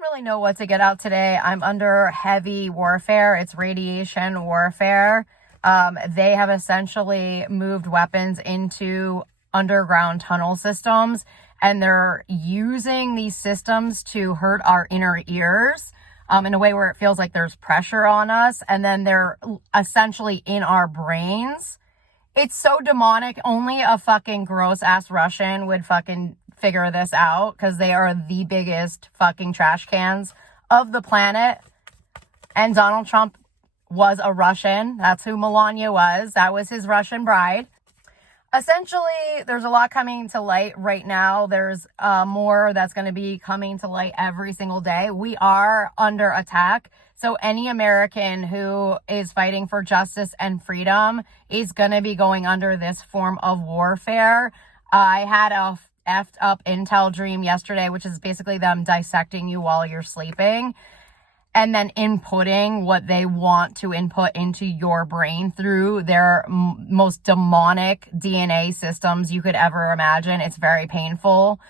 don't really know what to get out today. I'm under heavy warfare. It's radiation warfare. They have essentially moved weapons into underground tunnel systems, and they're using these systems to hurt our inner ears in a way where it feels like there's pressure on us, and then they're essentially in our brains. It's so demonic. Only a fucking gross ass Russian would fucking figure this out, because they are the biggest fucking trash cans of the planet. And Donald Trump was a Russian. That's who Melania was. That was his Russian bride. Essentially, there's a lot coming to light right now. There's more that's going to be coming to light every single day. We are under attack. So any American who is fighting for justice and freedom is going to be going under this form of warfare. I had a effed up intel dream yesterday, which is basically them dissecting you while you're sleeping and then inputting what they want to input into your brain through their most demonic DNA systems you could ever imagine. It's very painful.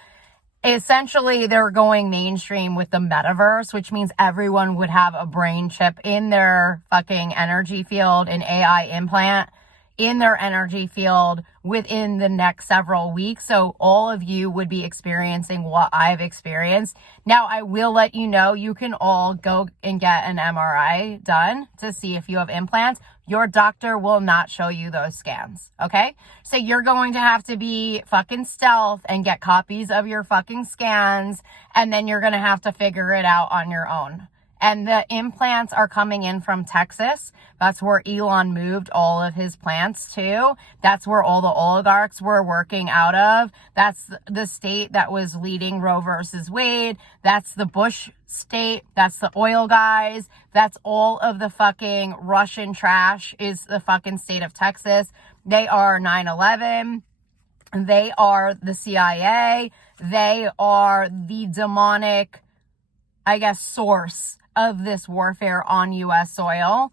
Essentially, they're going mainstream with the metaverse, which means everyone would have a brain chip in their fucking energy field, an AI implant in their energy field within the next several weeks. So all of you would be experiencing what I've experienced. Now, I will let you know, you can all go and get an MRI done to see if you have implants. Your doctor will not show you those scans, okay? So you're going to have to be fucking stealth and get copies of your fucking scans, and then you're going to have to figure it out on your own. And the implants are coming in from Texas. That's where Elon moved all of his plants to. That's where all the oligarchs were working out of. That's the state that was leading Roe versus Wade. That's the Bush state. That's the oil guys. That's all of the fucking Russian trash is the fucking state of Texas. They are 9/11. They are the CIA. They are the demonic, I guess, source of this warfare on U.S. soil.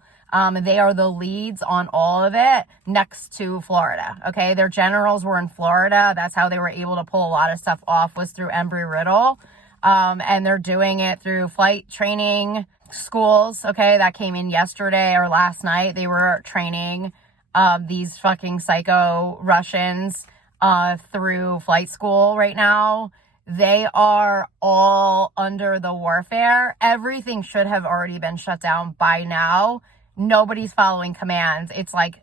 They are the leads on all of it next to Florida. Okay. Their generals were in Florida. That's how they were able to pull a lot of stuff off, was through Embry-Riddle. And they're doing it through flight training schools. Okay. That came in yesterday or last night. They were training, these fucking psycho Russians, through flight school right now. They are all under the warfare. Everything should have already been shut down by now. Nobody's following commands. It's like,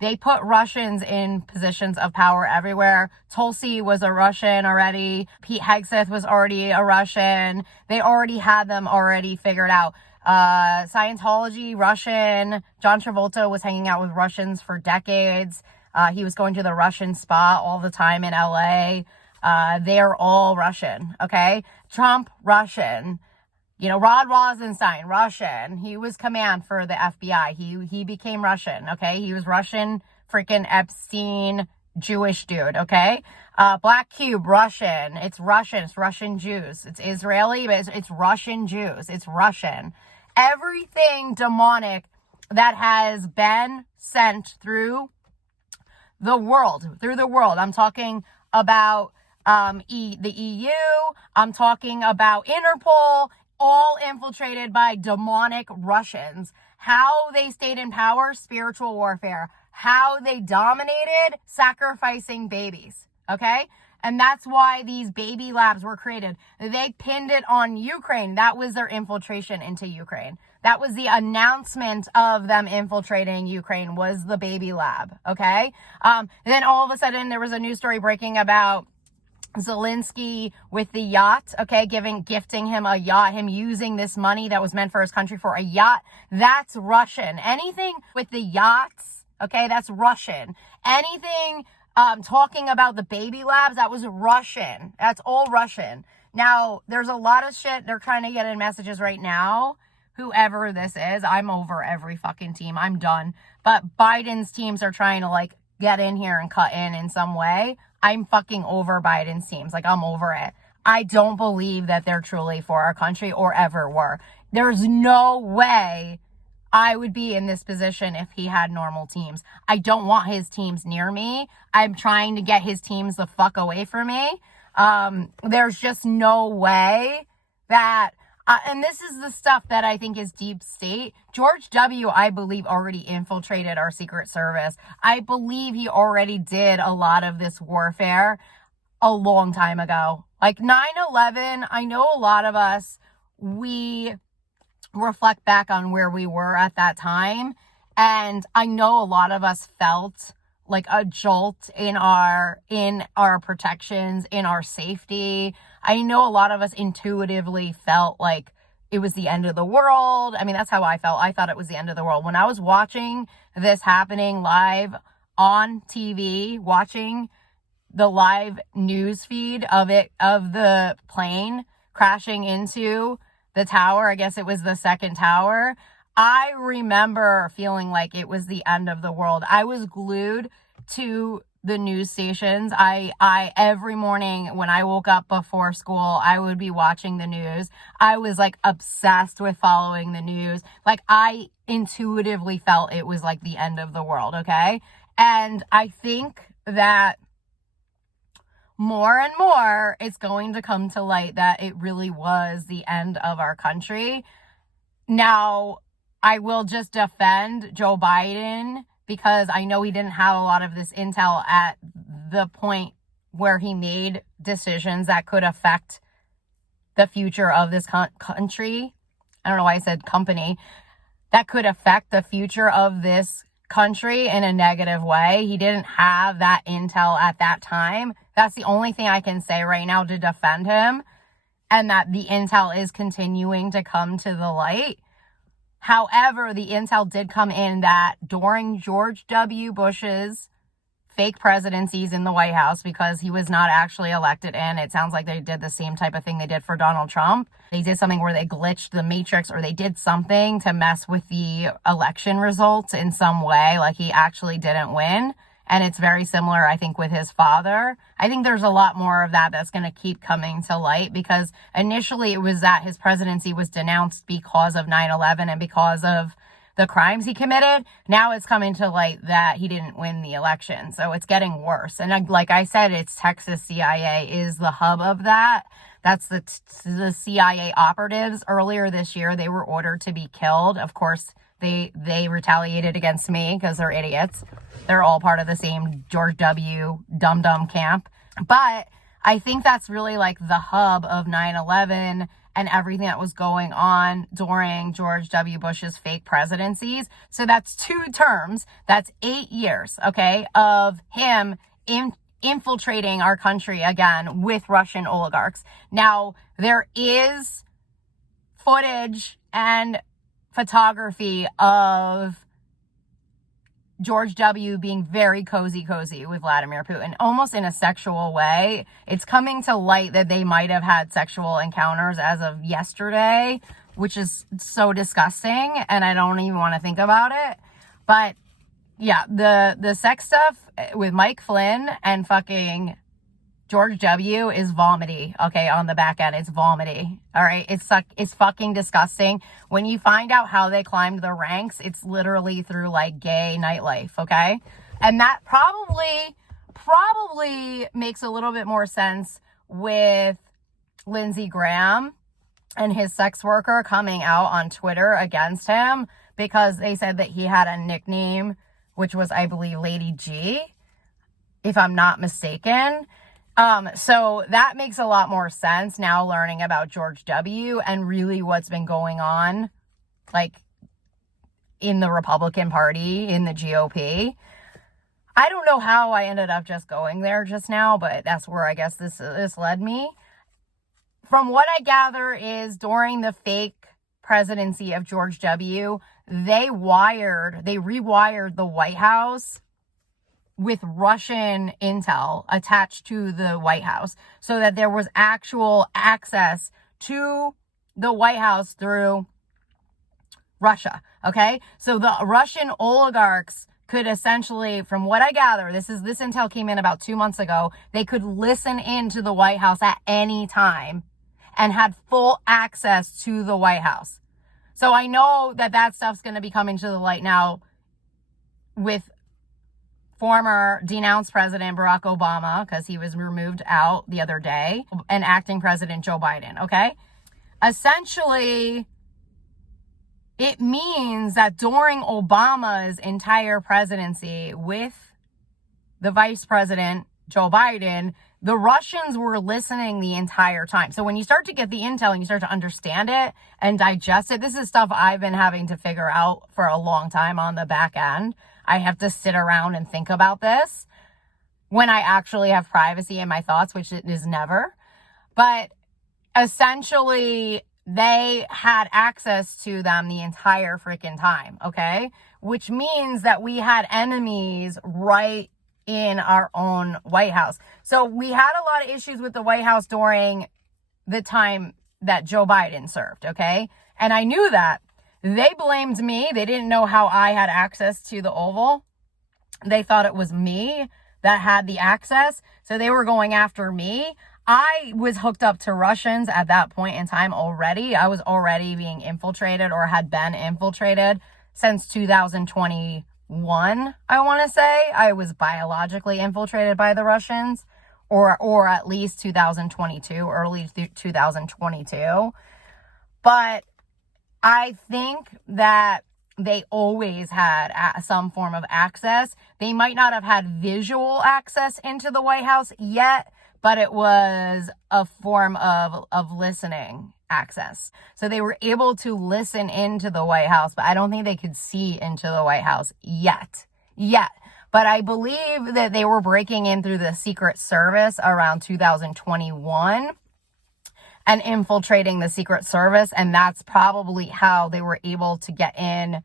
they put Russians in positions of power everywhere. Tulsi was a Russian already. Pete Hegseth was already a Russian. They already had them already figured out. Scientology, Russian. John Travolta was hanging out with Russians for decades. He was going to the Russian spa all the time in LA. They're all Russian, okay? Trump, Russian. You know, Rod Rosenstein, Russian. He was command for the FBI. He became Russian, okay? He was Russian, freaking Epstein, Jewish dude, okay? Black Cube, Russian. It's Russian. It's Russian Jews. It's Israeli, but it's Russian Jews. It's Russian. Everything demonic that has been sent through the world. I'm talking about the EU. I'm talking about Interpol, all infiltrated by demonic Russians. How they stayed in power, spiritual warfare. How they dominated, sacrificing babies. Okay? And that's why these baby labs were created. They pinned it on Ukraine. That was their infiltration into Ukraine. That was the announcement of them infiltrating Ukraine, was the baby lab. Okay? Then all of a sudden there was a news story breaking about Zelensky with the yacht, okay, gifting him a yacht, him using this money that was meant for his country for a yacht. That's Russian. Anything with the yachts, okay, that's Russian. Anything talking about the baby labs, that was Russian. That's all Russian. Now, there's a lot of shit they're trying to get in messages right now. Whoever this is, I'm over every fucking team. I'm done. But Biden's teams are trying to get in here and cut in some way. I'm fucking over Biden's teams. I'm over it. I don't believe that they're truly for our country or ever were. There's no way I would be in this position if he had normal teams. I don't want his teams near me. I'm trying to get his teams the fuck away from me. There's just no way that, and this is the stuff that I think is deep state. George W., I believe, already infiltrated our Secret Service. I believe he already did a lot of this warfare a long time ago. Like 9/11, I know a lot of us, we reflect back on where we were at that time. And I know a lot of us felt like a jolt in our protections, in our safety. I know a lot of us intuitively felt like it was the end of the world. I mean, that's how I felt. I thought it was the end of the world. When I was watching this happening live on TV, watching the live news feed of the plane crashing into the tower, I guess it was the second tower, I remember feeling like it was the end of the world. I was glued to the news stations. I every morning when I woke up before school, I would be watching the news. I was like obsessed with following the news. Like I intuitively felt it was like the end of the world, okay? And I think that more and more it's going to come to light that it really was the end of our country. Now, I will just defend Joe Biden because I know he didn't have a lot of this intel at the point where he made decisions that could affect the future of this country. I don't know why I said company. That could affect the future of this country in a negative way. He didn't have that intel at that time. That's the only thing I can say right now to defend him, and that the intel is continuing to come to the light. However, the intel did come in that during George W. Bush's fake presidencies in the White House, because he was not actually elected in, it sounds like they did the same type of thing they did for Donald Trump. They did something where they glitched the matrix, or they did something to mess with the election results in some way, like he actually didn't win. And it's very similar, I think, with his father. I think there's a lot more of that that's going to keep coming to light, because initially it was that his presidency was denounced because of 9/11 and because of the crimes he committed. Now it's coming to light that he didn't win the election. So it's getting worse. And like I said, it's Texas CIA is the hub of that. That's the CIA operatives. Earlier this year, they were ordered to be killed. Of course, they retaliated against me because they're idiots. They're all part of the same George W. dum-dum camp. But I think that's really like the hub of 9/11 and everything that was going on during George W. Bush's fake presidencies. So that's 2 terms. That's 8 years, okay, of him infiltrating our country again with Russian oligarchs. Now, there is footage and photography of George W. being very cozy with Vladimir Putin, almost in a sexual way. It's coming to light that they might have had sexual encounters as of yesterday, which is so disgusting, and I don't even want to think about it. But yeah, the sex stuff with Mike Flynn and fucking George W. is vomity, okay, on the back end. It's vomity, all right? It's fucking disgusting. When you find out how they climbed the ranks, it's literally through, like, gay nightlife, okay? And that probably makes a little bit more sense with Lindsey Graham and his sex worker coming out on Twitter against him, because they said that he had a nickname, which was, I believe, Lady G, if I'm not mistaken. So that makes a lot more sense now, learning about George W. and really what's been going on, like, in the Republican Party, in the GOP. I don't know how I ended up just going there just now, but that's where I guess this led me. From what I gather is during the fake presidency of George W., they rewired the White House with Russian intel attached to the White House, so that there was actual access to the White House through Russia, okay? So the Russian oligarchs could essentially, from what I gather, this intel came in about 2 months ago, they could listen into the White House at any time and had full access to the White House. So I know that stuff's going to be coming to the light now with former denounced President Barack Obama, because he was removed out the other day, and acting President Joe Biden, okay? essentially, it means that during Obama's entire presidency with the vice president, Joe Biden, the Russians were listening the entire time. So when you start to get the intel and you start to understand it and digest it, this is stuff I've been having to figure out for a long time on the back end. I have to sit around and think about this when I actually have privacy in my thoughts, which it is never. But essentially, they had access to them the entire freaking time, okay? Which means that we had enemies right in our own White House. So we had a lot of issues with the White House during the time that Joe Biden served, okay? And I knew that. They blamed me. They didn't know how I had access to the Oval. They thought it was me that had the access. So they were going after me. I was hooked up to Russians at that point in time already. I was already being infiltrated or had been infiltrated since 2021, I want to say. I was biologically infiltrated by the Russians, or at least 2022, early 2022. But I think that they always had some form of access. They might not have had visual access into the White House yet, but it was a form of listening access. So they were able to listen into the White House, but I don't think they could see into the White House yet. But I believe that they were breaking in through the Secret Service around 2021 and infiltrating the Secret Service. And that's probably how they were able to get in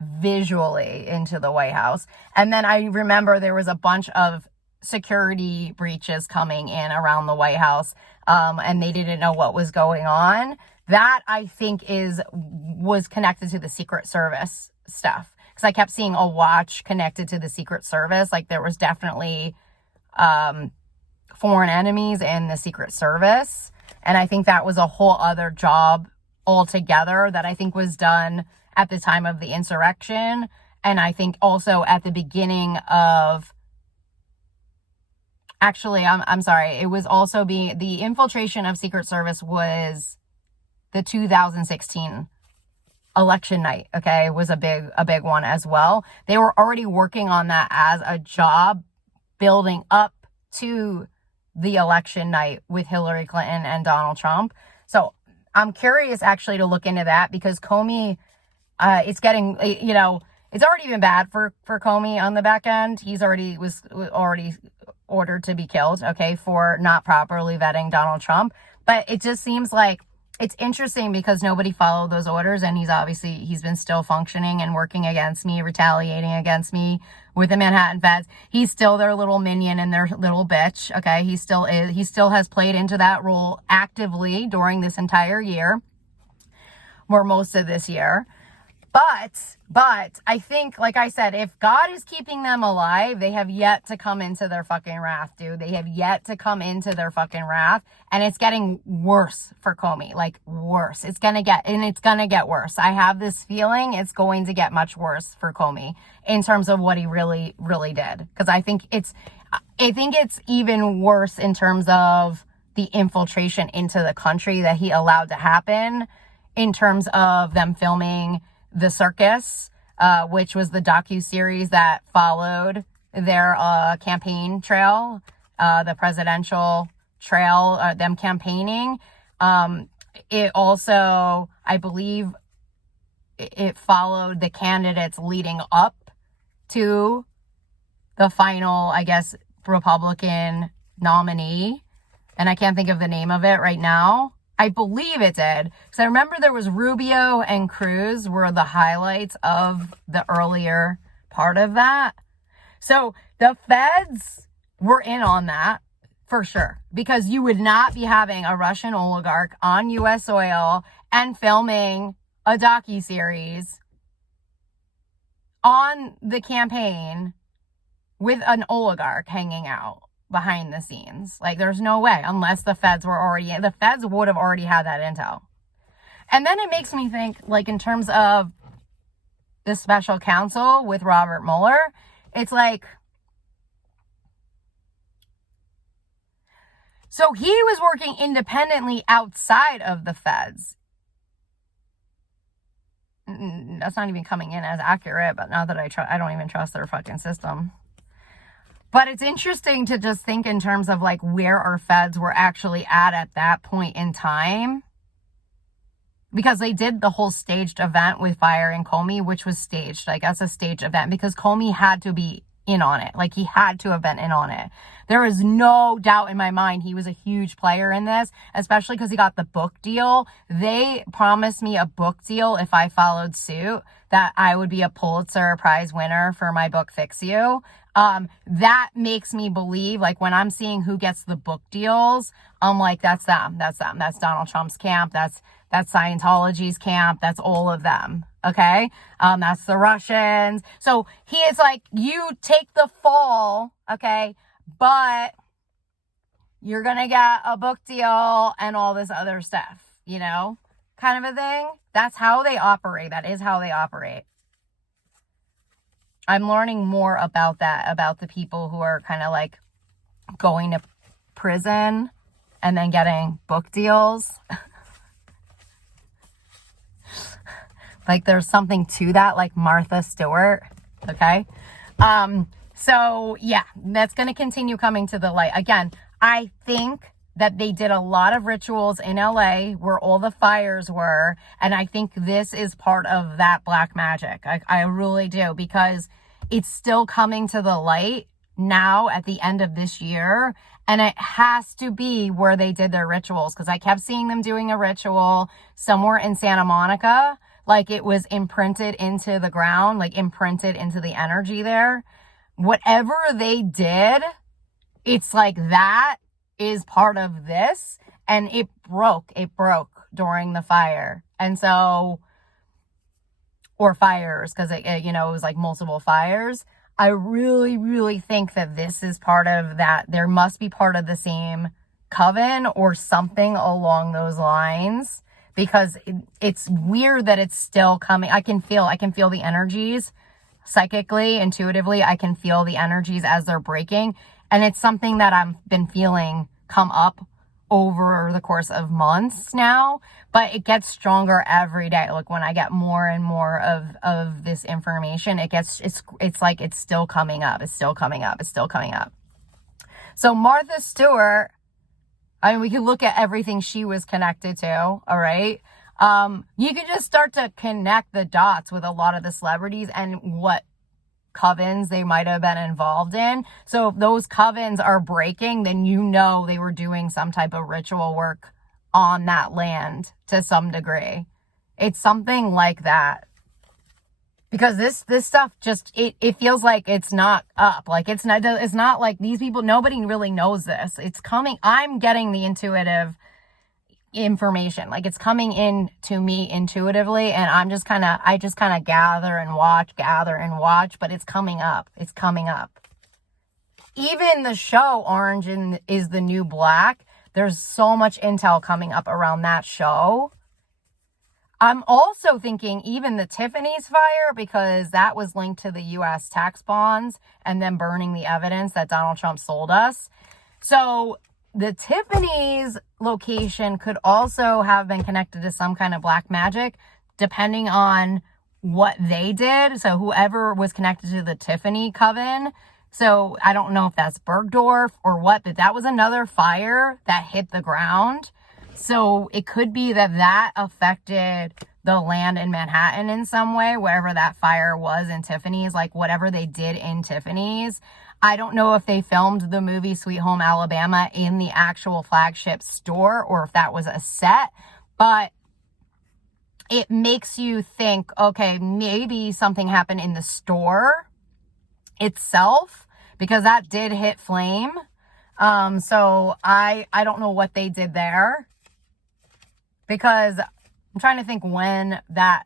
visually into the White House. And then I remember there was a bunch of security breaches coming in around the White House, and they didn't know what was going on. That, I think, was connected to the Secret Service stuff, because I kept seeing a watch connected to the Secret Service. Like, there was definitely foreign enemies in the Secret Service, and I think that was a whole other job altogether that I think was done at the time of the insurrection, and I think also at the beginning of Actually, I'm sorry. It was also the infiltration of Secret Service was the 2016 election night. Okay, it was a big one as well. They were already working on that as a job building up to the election night with Hillary Clinton and Donald Trump. So I'm curious actually to look into that, because Comey, it's getting, it's already been bad for Comey on the back end. He's already ordered to be killed, okay, for not properly vetting Donald Trump. But it just seems like it's interesting because nobody followed those orders, and he's been still functioning and working against me, retaliating against me with the Manhattan Feds. He's still their little minion and their little bitch, okay? He still has played into that role actively during this entire year, or most of this year. But I think, like I said, if God is keeping them alive, they have yet to come into their fucking wrath, dude. They have yet to come into their fucking wrath. And it's getting worse for Comey, like worse. It's gonna get worse. I have this feeling it's going to get much worse for Comey in terms of what he really, really did. Because I think it's even worse in terms of the infiltration into the country that he allowed to happen, in terms of them filming The Circus, which was the docuseries that followed their campaign trail, the presidential trail, them campaigning. It also, I believe, it followed the candidates leading up to the final, I guess, Republican nominee. And I can't think of the name of it right now. I believe it did, because I remember there was Rubio and Cruz were the highlights of the earlier part of that. So the feds were in on that for sure, because you would not be having a Russian oligarch on U.S. soil and filming a docuseries on the campaign with an oligarch hanging out behind the scenes. Like, there's no way, unless the feds would have already had that intel. And then it makes me think, like, in terms of the special counsel with Robert Mueller, it's like, So he was working independently outside of the feds. That's not even coming in as accurate, but now that I don't even trust their fucking system. But it's interesting to just think in terms of like where our feds were actually at that point in time. Because they did the whole staged event with firing Comey, which was staged. Like, that's a staged event because Comey had to be in on it. Like, he had to have been in on it. There is no doubt in my mind he was a huge player in this, especially because he got the book deal. They promised me a book deal if I followed suit, that I would be a Pulitzer Prize winner for my book, Fix You. That makes me believe, like, when I'm seeing who gets the book deals, I'm like, that's them. That's them. That's Donald Trump's camp. That's Scientology's camp. That's all of them. Okay. That's the Russians. So he is like, you take the fall. Okay. But you're going to get a book deal and all this other stuff, you know, kind of a thing. That's how they operate. That is how they operate. I'm learning more about that, about the people who are kind of like going to prison and then getting book deals. Like, there's something to that, like Martha Stewart. Okay. So yeah, that's going to continue coming to the light. Again, I think that they did a lot of rituals in LA where all the fires were. And I think this is part of that black magic. I really do, because it's still coming to the light now at the end of this year. And it has to be where they did their rituals, because I kept seeing them doing a ritual somewhere in Santa Monica. Like, it was imprinted into the ground, like imprinted into the energy there. Whatever they did, it's like that is part of this. And it broke during the fire. And so, or fires, because it, you know, it was like multiple fires. I really, really think that this is part of that. There must be part of the same coven or something along those lines. Because it's weird that it's still coming. I can feel the energies psychically, intuitively. I can feel the energies as they're breaking. And it's something that I've been feeling come up over the course of months now. But it gets stronger every day. Like, when I get more and more of this information, it's like it's still coming up. It's still coming up. It's still coming up. So Martha Stewart, I mean, we could look at everything she was connected to, all right? You can just start to connect the dots with a lot of the celebrities and what covens they might have been involved in. So if those covens are breaking, then you know they were doing some type of ritual work on that land to some degree. It's something like that. Because this stuff just, it feels like it's not up. Like, it's not like these people, nobody really knows this. It's coming. I'm getting the intuitive information. Like, it's coming in to me intuitively, and I just kind of gather and watch, but it's coming up. It's coming up. Even the show Orange is the New Black, there's so much intel coming up around that show. I'm also thinking even the Tiffany's fire, because that was linked to the U.S. tax bonds and then burning the evidence that Donald Trump sold us. So the Tiffany's location could also have been connected to some kind of black magic, depending on what they did. So whoever was connected to the Tiffany coven. So I don't know if that's Bergdorf or what, but that was another fire that hit the ground. So it could be that affected the land in Manhattan in some way, wherever that fire was in Tiffany's, like whatever they did in Tiffany's. I don't know if they filmed the movie Sweet Home Alabama in the actual flagship store or if that was a set, but it makes you think, okay, maybe something happened in the store itself, because that did hit flame. So I don't know what they did there, because I'm trying to think when that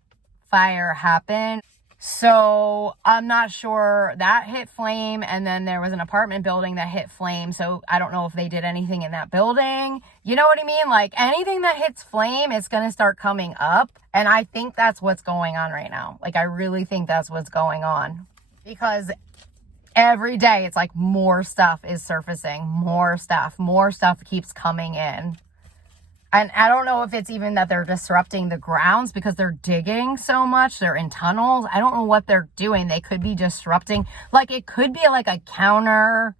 fire happened. So I'm not sure. That hit flame, and then there was an apartment building that hit flame. So I don't know if they did anything in that building. You know what I mean? Like, anything that hits flame, it's going to start coming up. And I think that's what's going on right now. Like, I really think that's what's going on, because every day it's like more stuff is surfacing, more stuff keeps coming in. And I don't know if it's even that they're disrupting the grounds because they're digging so much. They're in tunnels. I don't know what they're doing. They could be disrupting. Like, it could be like a counter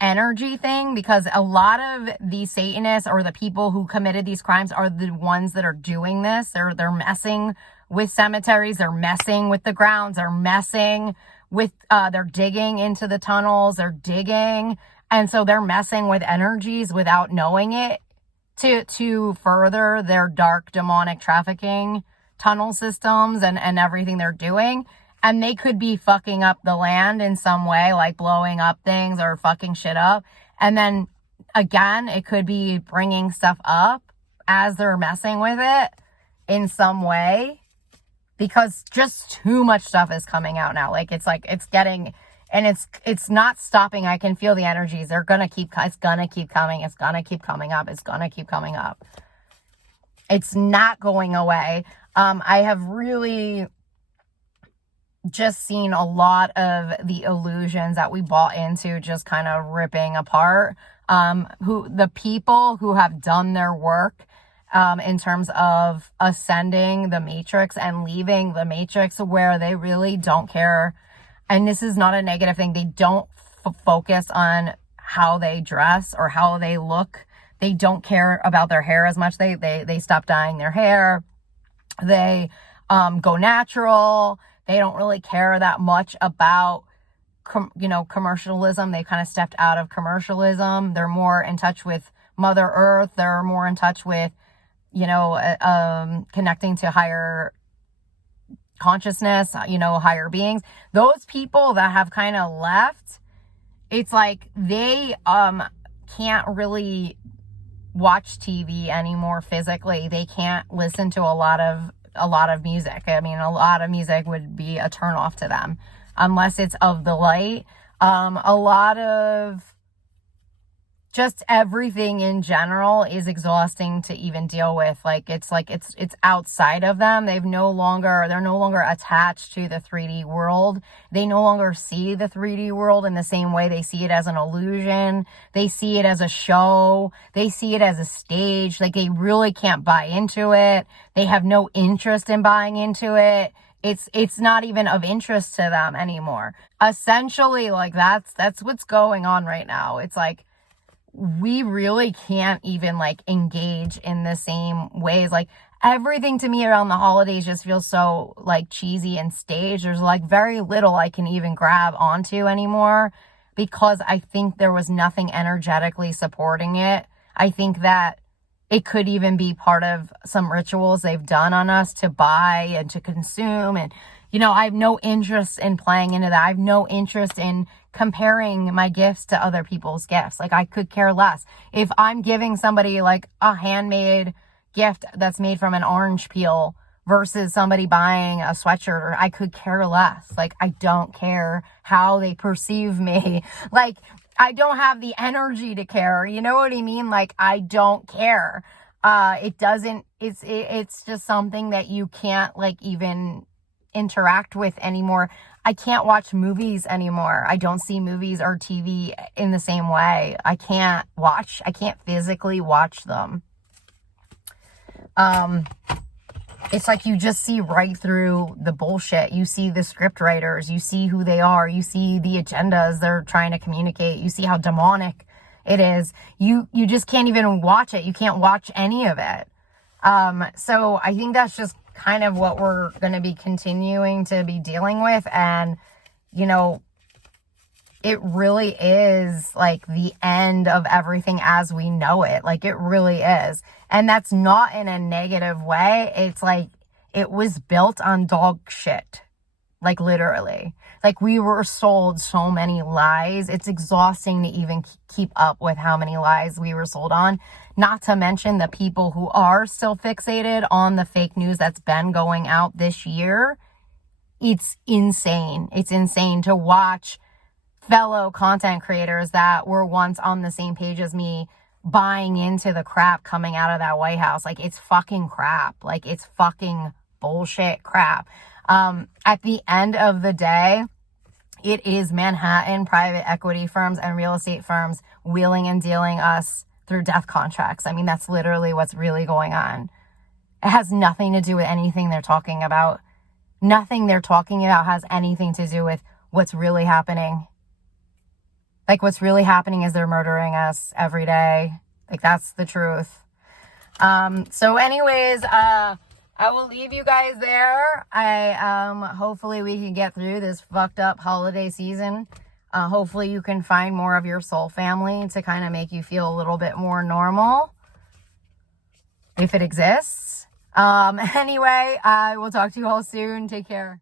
energy thing, because a lot of the Satanists or the people who committed these crimes are the ones that are doing this. They're messing with cemeteries. They're messing with the grounds. They're messing with, they're digging into the tunnels. They're digging. And so they're messing with energies without knowing it to further their dark demonic trafficking tunnel systems and everything they're doing. And they could be fucking up the land in some way, like blowing up things or fucking shit up. And then again, it could be bringing stuff up as they're messing with it in some way, because just too much stuff is coming out now. Like it's getting... And it's not stopping. I can feel the energies. It's gonna keep coming. It's gonna keep coming up. It's gonna keep coming up. It's not going away. I have really just seen a lot of the illusions that we bought into just kind of ripping apart. The people who have done their work in terms of ascending the matrix and leaving the matrix, where they really don't care. And this is not a negative thing. They don't focus on how they dress or how they look. They don't care about their hair as much. They stop dyeing their hair. They go natural. They don't really care that much about, commercialism. They kind of stepped out of commercialism. They're more in touch with Mother Earth. They're more in touch with, connecting to higher consciousness, higher beings. Those people that have kind of left, it's like they can't really watch TV anymore physically. They can't listen to a lot of music. I mean, a lot of music would be a turn off to them unless it's of the light. A lot of just everything in general is exhausting to even deal with. It's outside of them. They're no longer attached to the 3D world. They no longer see the 3D world in the same way. They see it as an illusion. They see it as a show. They see it as a stage. Like, they really can't buy into it. They have no interest in buying into it. It's not even of interest to them anymore. Essentially, like, that's what's going on right now. It's like, we really can't even engage in the same ways. Like, everything to me around the holidays just feels so cheesy and staged. There's very little I can even grab onto anymore, because I think there was nothing energetically supporting it. I think that it could even be part of some rituals they've done on us to buy and to consume. And, I have no interest in playing into that. I have no interest in comparing my gifts to other people's gifts. I could care less. If I'm giving somebody a handmade gift that's made from an orange peel versus somebody buying a sweatshirt, I could care less. I don't care how they perceive me. I don't have the energy to care. You know what I mean? I don't care. It's just something that you can't even interact with anymore. I can't watch movies anymore. I don't see movies or TV in the same way. I can't physically watch them. It's like you just see right through the bullshit. You see the script writers, you see who they are, you see the agendas they're trying to communicate, you see how demonic it is. You just can't even watch it. You can't watch any of it. So I think that's just kind of what we're going to be continuing to be dealing with. And, it really is the end of everything as we know it. It really is. And that's not in a negative way. It's it was built on dog shit. Literally. We were sold so many lies. It's exhausting to even keep up with how many lies we were sold on. Not to mention the people who are still fixated on the fake news that's been going out this year. It's insane. It's insane to watch fellow content creators that were once on the same page as me buying into the crap coming out of that White House. It's fucking crap. It's fucking bullshit crap. At the end of the day, It is Manhattan private equity firms and real estate firms wheeling and dealing us through death contracts. I mean, that's literally what's really going on. It has nothing to do with anything they're talking about. Nothing they're talking about has anything to do with what's really happening. Like, what's really happening is they're murdering us every day. Like, that's the truth. So anyways, I will leave you guys there. Hopefully we can get through this fucked up holiday season. Hopefully you can find more of your soul family to kind of make you feel a little bit more normal, if it exists. Anyway, I will talk to you all soon. Take care.